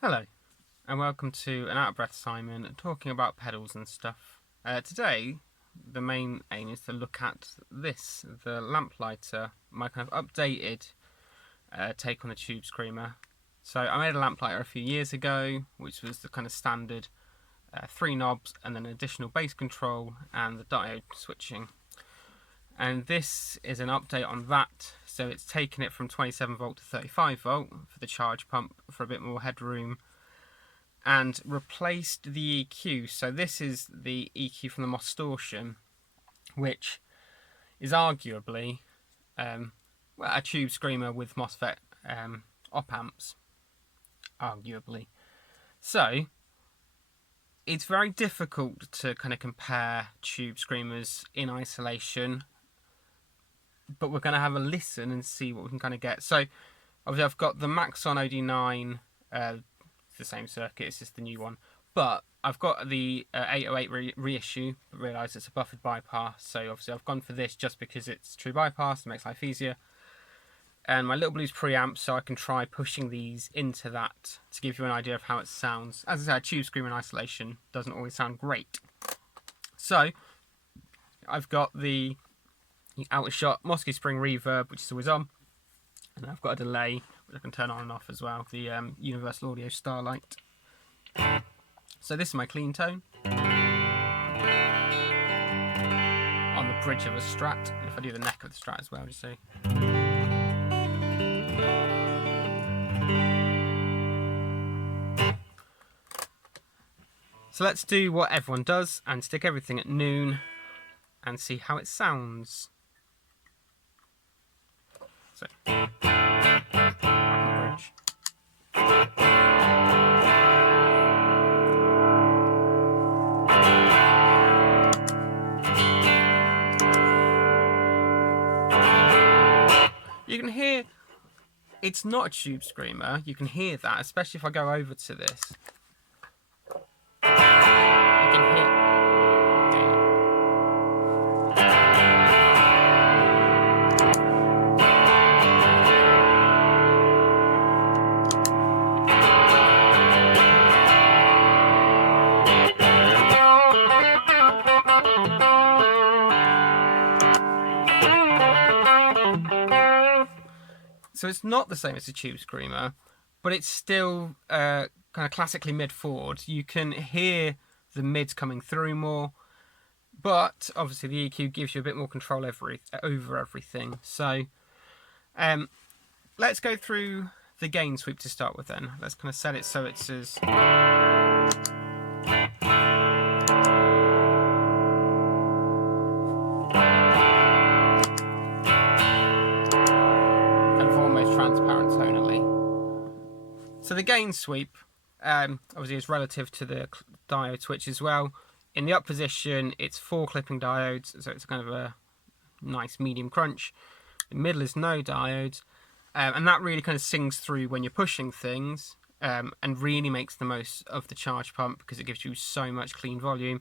Hello, and welcome to an Out of Breath Simon talking about pedals and stuff. Today, the main aim is to look at this, the Lamplighter, my kind of updated take on the Tube Screamer. So I made a Lamplighter a few years ago, which was the kind of standard 3 knobs and then an additional bass control and the diode switching. And this is an update on that, so it's taken it from 27 volt to 35 volt for the charge pump for a bit more headroom, and replaced the EQ. So this is the EQ from the Distortion, which is arguably a Tube Screamer with MOSFET op amps, arguably. So it's very difficult to kind of compare Tube Screamers in isolation, but we're going to have a listen and see what we can kind of get. So obviously I've got the Maxon OD9, it's the same circuit, it's just the new one, but I've got the 808 reissue, but realised it's a buffered bypass, so obviously I've gone for this just because it's true bypass, it makes life easier. And my Little Blues preamp, so I can try pushing these into that to give you an idea of how it sounds. As I said, Tube Screamer in isolation doesn't always sound great. So I've got the outer shot Moscow Spring reverb, which is always on, and I've got a delay which I can turn on and off as well, the Universal Audio Starlight. So this is my clean tone on the bridge of a Strat. If I do the neck of the Strat as well, just so. So let's do what everyone does and stick everything at noon and see how it sounds. So, back on the bridge. You can hear, it's not a Tube Screamer, you can hear that, especially if I go over to this. You can hear. So it's not the same as a Tube Screamer, but it's still kind of classically mid-forward. You can hear the mids coming through more, but obviously the EQ gives you a bit more control over everything. So let's go through the gain sweep to start with then. Let's kind of set it so it's as... transparent tonally. So the gain sweep obviously is relative to the diode switch as well. In the up position it's 4 clipping diodes, so it's kind of a nice medium crunch. The middle is no diodes, and that really kind of sings through when you're pushing things, and really makes the most of the charge pump because it gives you so much clean volume.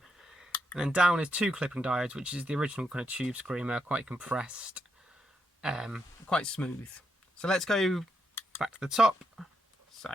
And then down is 2 clipping diodes, which is the original kind of Tube Screamer, quite compressed, quite smooth. So let's go back to the top. So.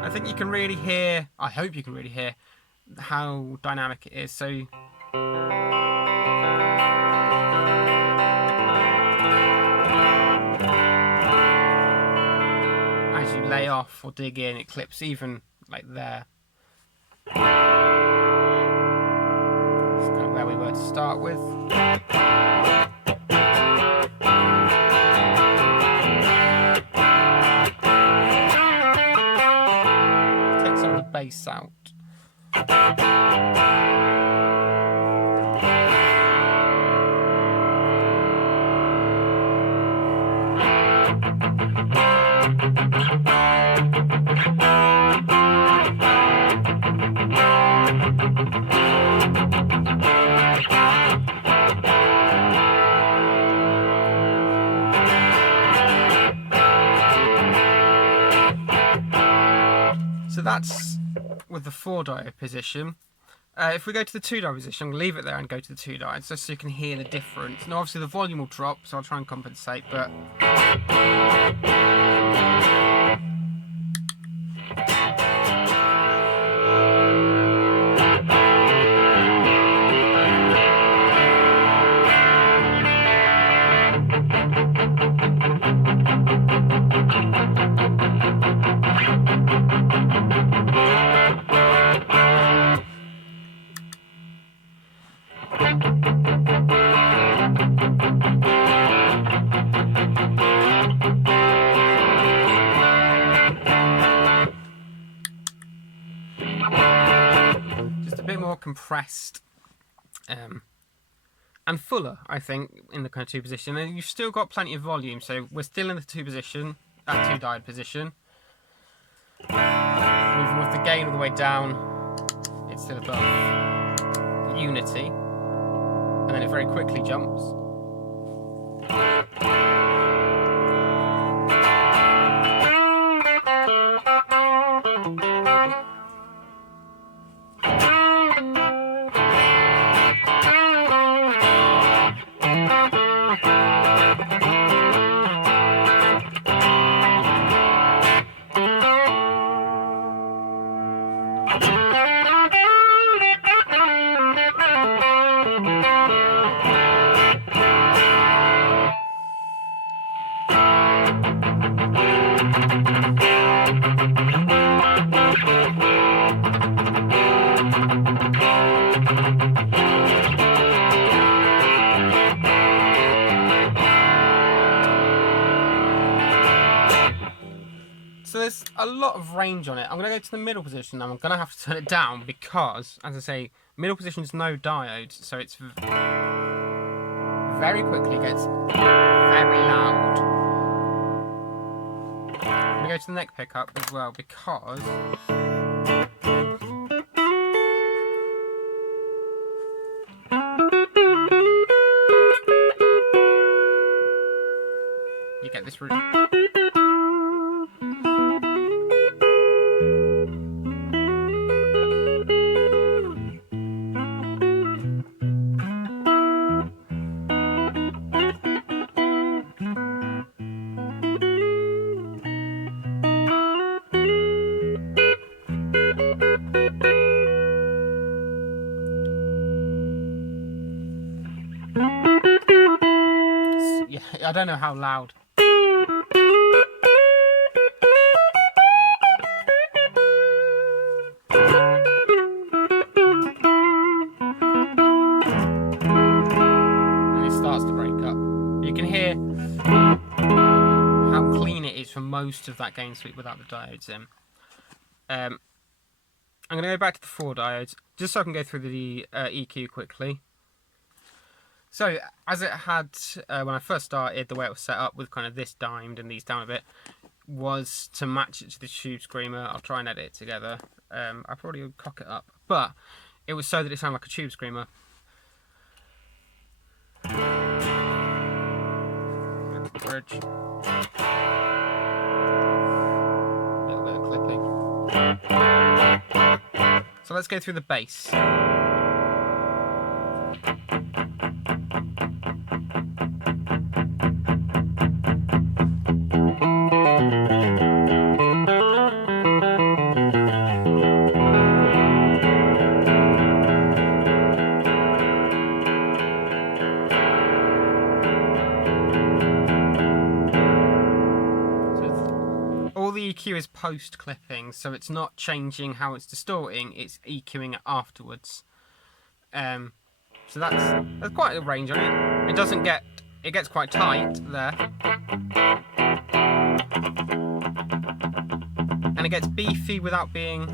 I think you can really hear, I hope you can really hear how dynamic it is. So as you lay off or dig in, it clips even like there. That's kind of where we were to start with. Bass out. So that's with the 4 diode position. If we go to the 2 diode position, I'm going to leave it there and go to the 2 diodes just so you can hear the difference. Now obviously the volume will drop, so I'll try and compensate, but just a bit more compressed and fuller, I think, in the kind of 2 position. And you've still got plenty of volume, so we're still in the 2 position, 2 diode position. Moving with the gain all the way down, it's still above unity, and then it very quickly jumps. So there's a lot of range on it. I'm going to go to the middle position and I'm going to have to turn it down because, as I say, middle position is no diode, so it's very quickly gets very loud. I'm going to go to the neck pickup as well because you get this really. Yeah, I don't know how loud. And it starts to break up. You can hear how clean it is for most of that gain sweep without the diodes in. I'm going to go back to the 4 diodes just so I can go through the EQ quickly. So, as it had, when I first started, the way it was set up with kind of this dimed and these down a bit, was to match it to the Tube Screamer. I'll try and edit it together. I probably would cock it up, but it was so that it sounded like a Tube Screamer. Bridge. A little bit of clipping. So let's go through the bass. All the EQ is post-clipping, so it's not changing how it's distorting, it's EQing it afterwards. So that's quite a range on it. It gets quite tight there. And it gets beefy without being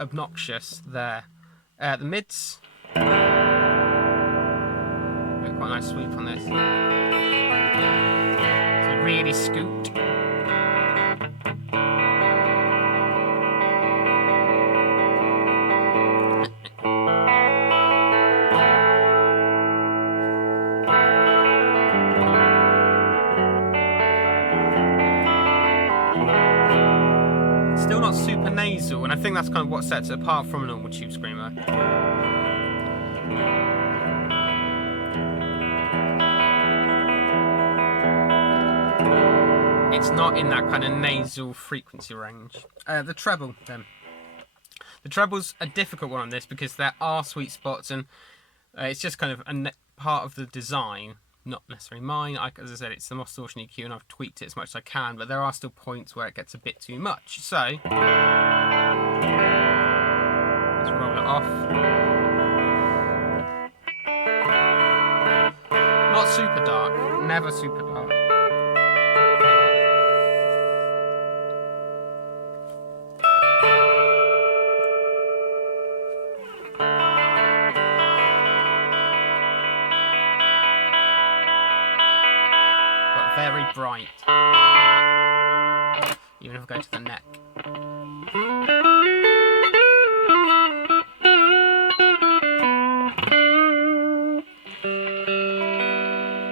obnoxious there. The mids, quite a nice sweep on this. Really scooped. not super nasal, and I think that's kind of what sets it apart from a normal tube screamer. It's not in that kind of nasal frequency range. The treble, then. The treble's a difficult one on this because there are sweet spots, and it's just kind of a part of the design, not necessarily mine. As I said, it's the Moss Distortion EQ, and I've tweaked it as much as I can, but there are still points where it gets a bit too much. So, let's roll it off. Not super dark, never super dark. Very bright, even if I go to the neck.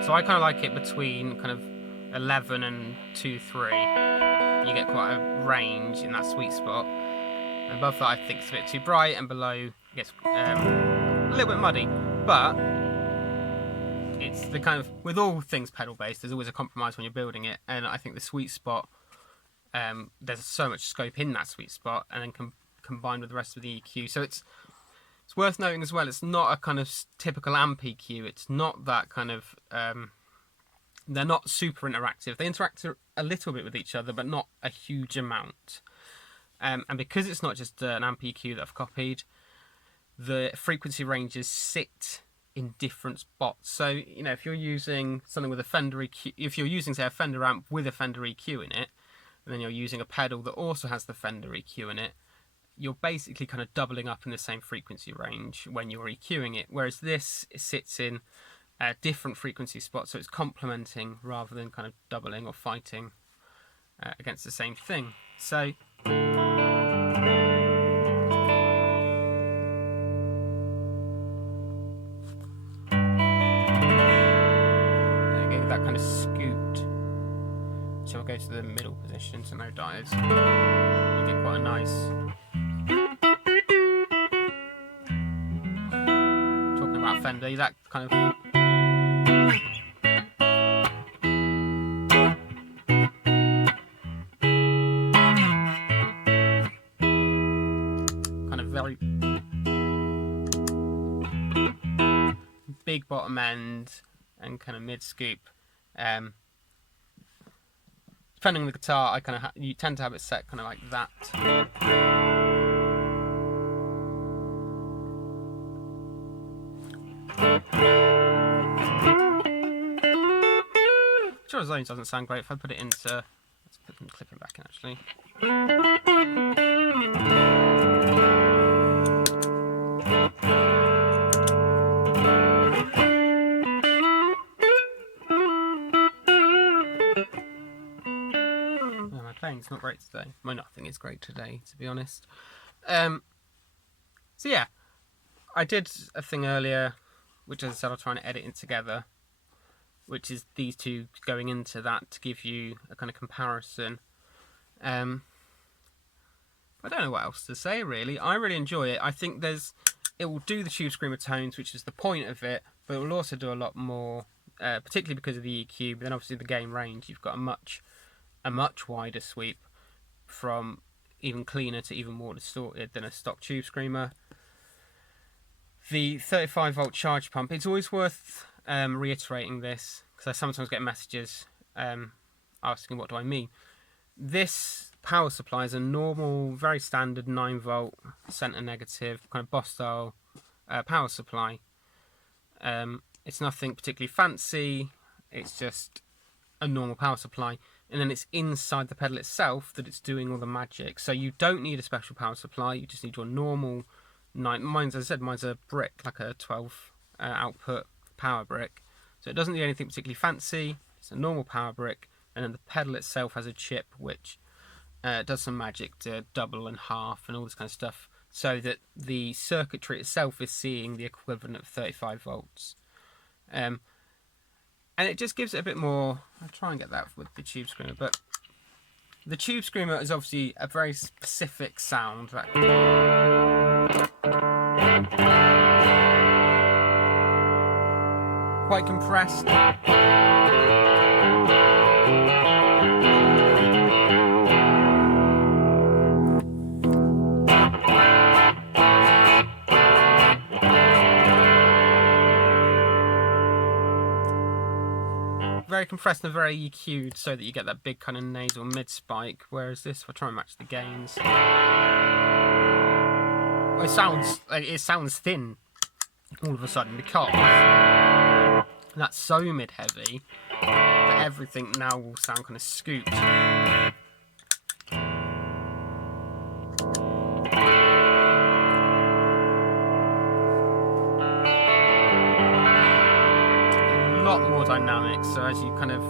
So I kind of like it between kind of 11 and 2-3. You get quite a range in that sweet spot. And above that I think it's a bit too bright, and below it gets a little bit muddy. But it's the kind of, with all things pedal based, there's always a compromise when you're building it, and I think the sweet spot, there's so much scope in that sweet spot, and then combined with the rest of the EQ. So it's worth noting as well, it's not a kind of typical amp EQ. It's not that kind of, they're not super interactive. They interact a little bit with each other, but not a huge amount. And because it's not just an amp EQ that I've copied, the frequency ranges sit in different spots. So, you know, if you're using something with a Fender EQ, if you're using, say, a Fender amp with a Fender EQ in it, and then you're using a pedal that also has the Fender EQ in it, you're basically kind of doubling up in the same frequency range when you're EQing it. Whereas this sits in different frequency spots, so it's complementing rather than kind of doubling or fighting against the same thing. So that kind of scoot. So we'll go to the middle position, so no dives. You get quite a nice, talking about Fender, that kind of very big bottom end and kind of mid scoop. Depending on the guitar, I kind of you tend to have it set kind of like that. Sure, zones doesn't sound great. If I put it into, let's put them clipping back in actually. Playing's not great today. Well, nothing is great today, to be honest. So yeah, I did a thing earlier, which, as I said, I'll try and edit it together, which is these two going into that to give you a kind of comparison. I don't know what else to say, really. I really enjoy it. I think it will do the Tube Screamer tones, which is the point of it, but it will also do a lot more, particularly because of the EQ, but then obviously the gain range. You've got a much wider sweep, from even cleaner to even more distorted than a stock Tube Screamer. The 35 volt charge pump, it's always worth reiterating this, because I sometimes get messages asking what do I mean. This power supply is a normal, very standard 9 volt center negative kind of Boss style power supply. It's nothing particularly fancy, it's just a normal power supply, and then it's inside the pedal itself that it's doing all the magic. So you don't need a special power supply, you just need your normal 9. Mine's, as I said, mine's a brick, like a 12 output power brick, so it doesn't need anything particularly fancy. It's a normal power brick, and then the pedal itself has a chip which does some magic to double and half and all this kind of stuff, so that the circuitry itself is seeing the equivalent of 35 volts. And it just gives it a bit more. I'll try and get that with the Tube Screamer, but The tube screamer is obviously a very specific sound. That quite compressed. Very compressed and very EQ'd so that you get that big kind of nasal mid spike, whereas this, we'll try and match the gains. It sounds thin all of a sudden because that's so mid heavy that everything now will sound kind of scooped. A lot more dynamic, so as you kind of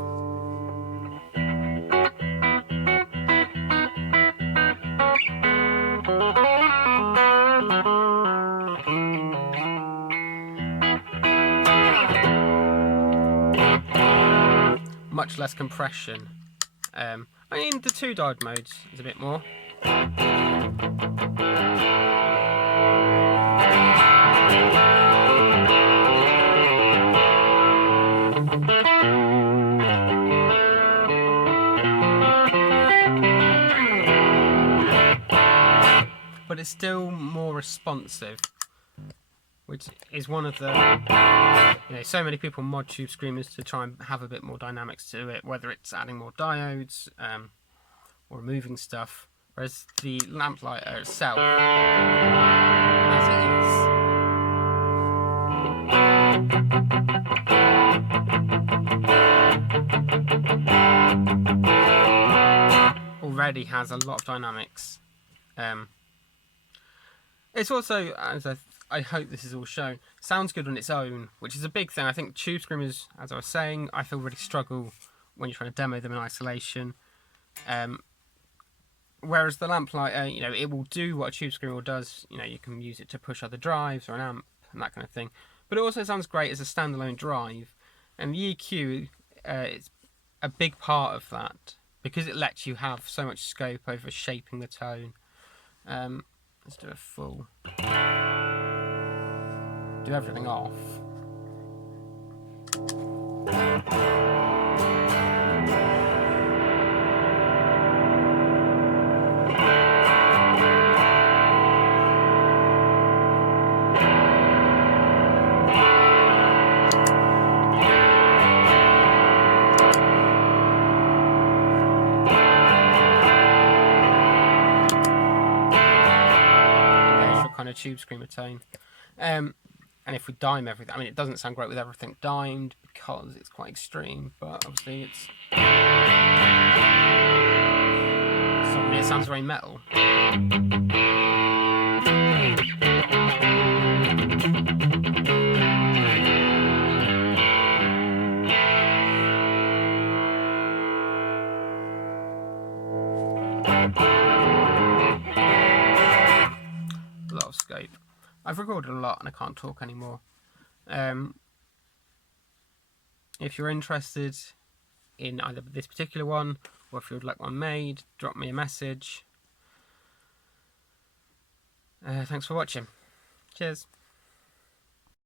much less compression. I mean, the 2 diode modes is a bit more. But it's still more responsive, which is one of the, so many people mod tube screamers to try and have a bit more dynamics to it, whether it's adding more diodes or removing stuff, whereas the lamplighter itself, as it is, already has a lot of dynamics. It's also, as I hope this is all shown, sounds good on its own, which is a big thing. I think tube screamers, as I was saying, I feel really struggle when you're trying to demo them in isolation. Whereas the lamplighter, it will do what a tube screamer does. You can use it to push other drives or an amp and that kind of thing. But it also sounds great as a standalone drive. And the EQ is a big part of that because it lets you have so much scope over shaping the tone. Let's do a full. Do everything off. Tube screamer tone, and if we dime everything, I mean, it doesn't sound great with everything dimed because it's quite extreme, but obviously it sounds very metal. Scope. I've recorded a lot and I can't talk anymore. If you're interested in either this particular one or if you would like one made, drop me a message. Thanks for watching. Cheers.